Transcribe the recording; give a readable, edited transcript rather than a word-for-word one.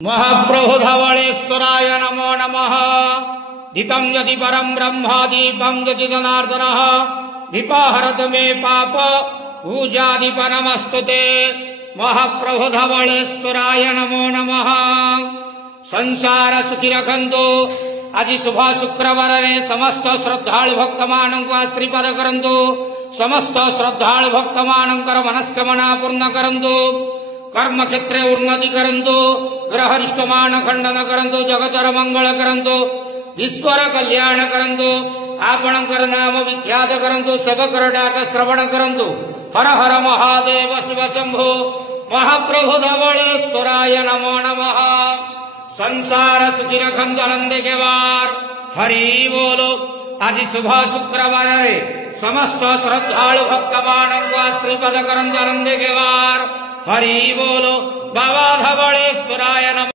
महाप्रभु धवलेश्वराय नमो नमः। दीपं यदि परं ब्रह्म दीपं यदि जनार्दनः दीपाहरत मे पाप पूजादीप नमस्तुते। महाप्रभु धवलेश्वराय नमो नमः। संसार सुखी रखंतु। आज शुभ शुक्रवार समस्त श्रद्धालु भक्त मानक श्रीपद करंतु। समस्त श्रद्धालु भक्त मानकर मनस्कामना पूर्ण करंतु। कर्म क्षेत्रे उन्नति करंतु। ग्रह रिष्टमान खंडन करंतु। जगतर मंगल करंतु। ईश्वर कल्याण करंतु। आपणकर नाम विख्यात करंतु। सबकर डाक श्रवण करंतु। हर हर महादेव शिव शंभो। महाप्रभु धवलेश्वराय नमो नमः। संसार सुखी रखंतु आनंद के वार। हरि बोलो। आज शुभ शुक्रवार समस्त श्रद्धालु भक्त मानक श्रीपद करंतु आनंद के वार। हरि बोलो। बाबा धवलेश्वराय नमः।